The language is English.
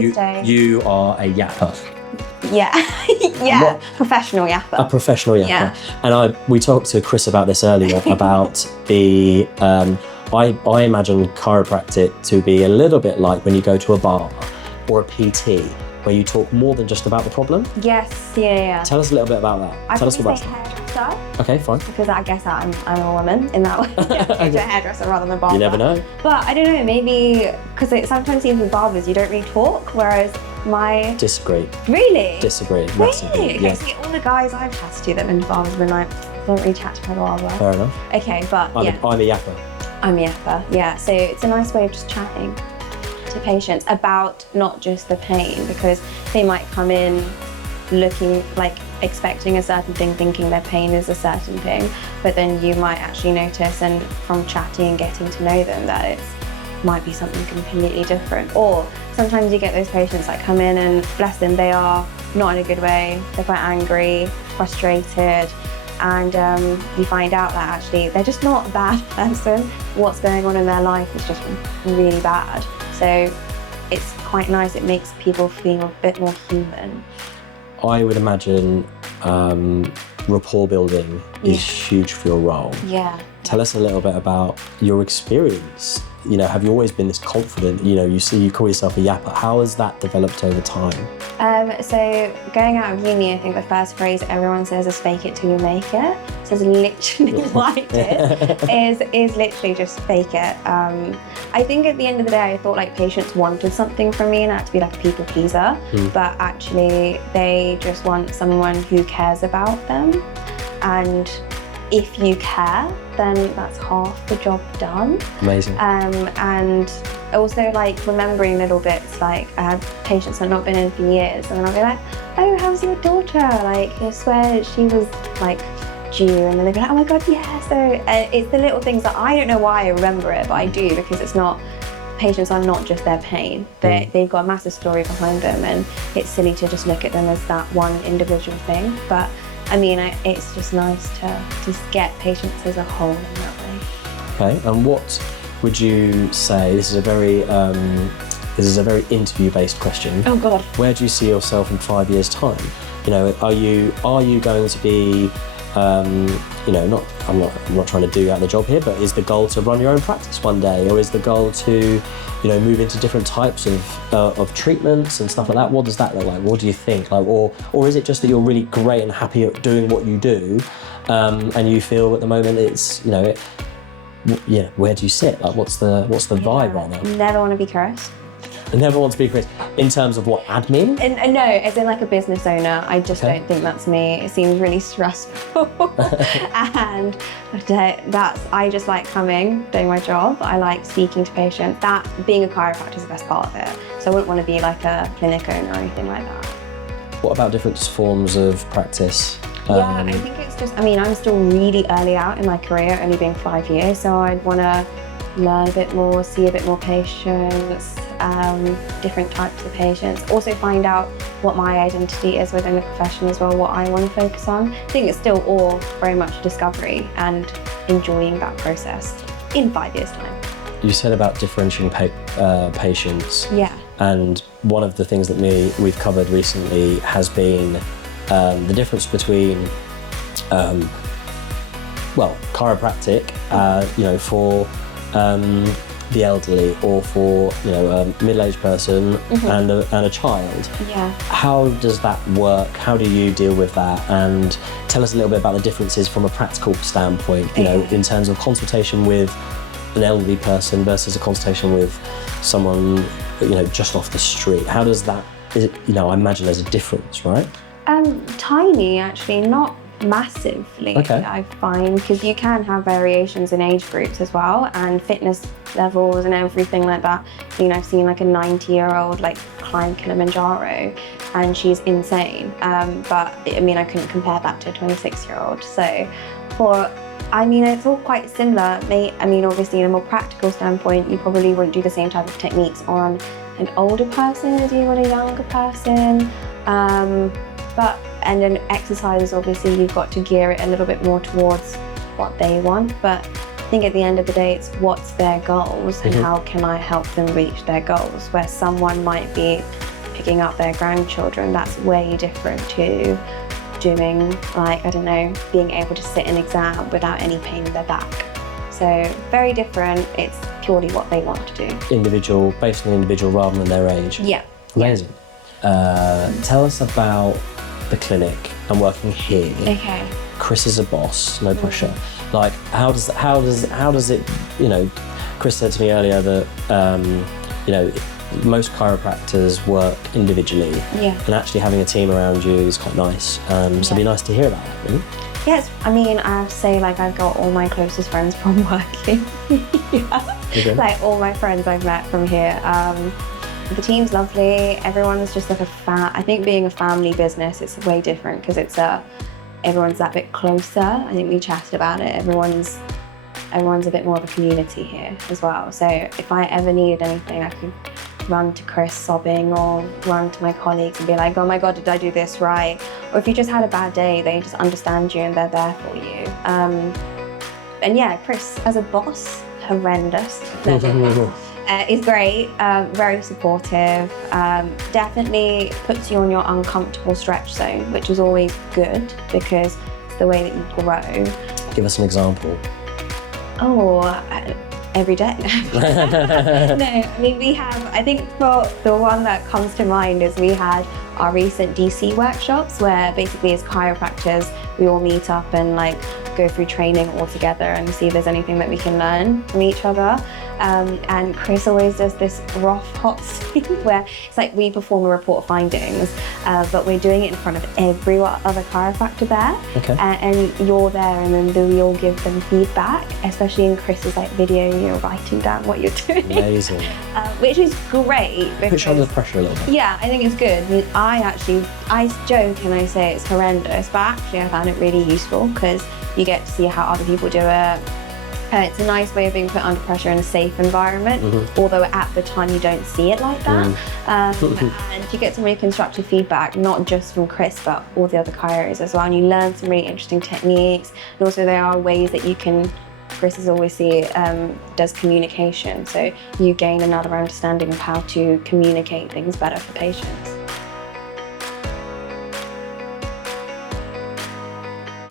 Day-to-day. You are a yapper. Yeah, yeah, professional yapper. A professional yapper. Yeah. And we talked to Chris about this earlier, about the, I imagine chiropractic to be a little bit like when you go to a bar or a PT, where you talk more than just about the problem. Yes, yeah. Tell us a little bit about that. I Tell us probably about say hairdresser. Okay, fine. Because I guess I'm a woman in that way. Yeah, a hairdresser rather than a barber. You never know. But I don't know, maybe, because it sometimes seems with barbers, you don't really talk, whereas Disagree. Really? Disagree, massively. Really? Okay, Yeah. see, all the guys I've chatted to that have been barbers have been like, don't really chat to my barber. Fair enough. Okay, but I'm a yapper. I'm a yapper, yeah. So it's a nice way of just chatting to patients about not just the pain, because they might come in looking like expecting a certain thing, thinking their pain is a certain thing, but then you might actually notice, and from chatting and getting to know them, that it might be something completely different. Or sometimes you get those patients that come in and bless them, they are not in a good way, they're quite angry, frustrated, and you find out that actually they're just not a bad person. What's going on in their life is just really bad. So it's quite nice, it makes people feel a bit more human. I would imagine rapport building is huge for your role. Yeah. Tell us a little bit about your experience. You know, have you always been this confident? You know, you call yourself a yapper. How has that developed over time? So going out of uni, I think the first phrase everyone says is fake it till you make it. So it's literally what I did, is literally just fake it. I think at the end of the day, I thought like patients wanted something from me and I had to be like a people pleaser, but actually they just want someone who cares about them. And if you care, then that's half the job done. Amazing. And also like remembering little bits, like I have patients that have not been in for years, and then I'll be like, oh, how's your daughter? Like, I swear she was like due, and then they'll be like, oh my God, yeah. So it's the little things that I don't know why I remember it, but I do, because it's not, patients are not just their pain. They've got a massive story behind them, and it's silly to just look at them as that one individual thing. But I mean, it's just nice to just get patients as a whole in that way. Okay, and what would you say, this is a very interview-based question. Oh God. Where do you see yourself in 5 years' time? You know, are you going to be, you know, I'm not trying to do out the job here, but is the goal to run your own practice one day, or is the goal to, you know, move into different types of treatments and stuff like that? What does that look like? What do you think? Like, or is it just that you're really great and happy at doing what you do, and you feel at the moment it's, you know, where do you sit? Like, what's the vibe right now? Never want to be Chris. I never want to be Chris. In terms of what, admin? No, as in like a business owner. I just don't think that's me. It seems really stressful. And I just like coming, doing my job. I like speaking to patients. That being a chiropractor is the best part of it. So I wouldn't want to be like a clinic owner or anything like that. What about different forms of practice? Yeah, I think it's just, I mean, I'm still really early out in my career, only being 5 years, so I'd want to learn a bit more, see a bit more patients, different types of patients. Also find out what my identity is within the profession as well, what I want to focus on. I think it's still all very much discovery and enjoying that process in 5 years' time. You said about differentiating patients. Yeah. And one of the things that we've covered recently has been the difference between, chiropractic, you know, for the elderly, or for, you know, a middle-aged person and a child. Yeah. How does that work? How do you deal with that? And tell us a little bit about the differences from a practical standpoint, you know, in terms of consultation with an elderly person versus a consultation with someone, you know, just off the street. How does that, you know, I imagine there's a difference, right? Tiny, actually, not massively, I find, because you can have variations in age groups as well, and fitness levels and everything like that. You know, I've seen like a 90-year-old like climb Kilimanjaro, and she's insane. But I mean, I couldn't compare that to a 26-year-old. So I mean, it's all quite similar. I mean, obviously, in a more practical standpoint, you probably wouldn't do the same type of techniques on an older person as you would a younger person. And then exercises, obviously, you've got to gear it a little bit more towards what they want. But I think at the end of the day, it's what's their goals and how can I help them reach their goals. Where someone might be picking up their grandchildren, that's way different to doing, like, I don't know, being able to sit an exam without any pain in their back. So very different. It's purely what they want to do. Individual, based on the individual rather than their age. Yeah. Amazing. Tell us about the clinic and working here. Okay. Chris is a boss, no pressure. Like, how does it, you know, Chris said to me earlier that, you know, most chiropractors work individually. Yeah. And actually having a team around you is quite nice. So it'd be nice to hear about that, really. Yes, I mean, I have to say, like, I've got all my closest friends from working. Okay. Like, all my friends I've met from here. The team's lovely. Everyone's just like I think being a family business, it's way different because it's everyone's that bit closer. I think we chatted about it. Everyone's a bit more of a community here as well. So if I ever needed anything, I could run to Chris sobbing or run to my colleagues and be like, oh my God, did I do this right? Or if you just had a bad day, they just understand you and they're there for you. And yeah, Chris as a boss, horrendous. Is great, very supportive, definitely puts you on your uncomfortable stretch zone, which is always good because it's the way that you grow. Give us an example. Oh, every day. No, I mean, we have, I think for the one that comes to mind is we had our recent DC workshops where basically as chiropractors, we all meet up and like go through training all together and see if there's anything that we can learn from each other. And Chris always does this rough hot scene where it's like we perform a report of findings, but we're doing it in front of every other chiropractor there. Okay. And you're there and then we all give them feedback, especially in Chris's like video, you're writing down what you're doing. Amazing. Which is great. Push under the pressure a little bit. Yeah, I think it's good. I joke and I say it's horrendous, but actually I found it really useful because you get to see how other people do it. It's a nice way of being put under pressure in a safe environment, although at the time you don't see it like that. And you get some really constructive feedback, not just from Chris, but all the other chiros as well. And you learn some really interesting techniques. And also there are ways that you can, Chris is obviously does communication. So you gain another understanding of how to communicate things better for patients.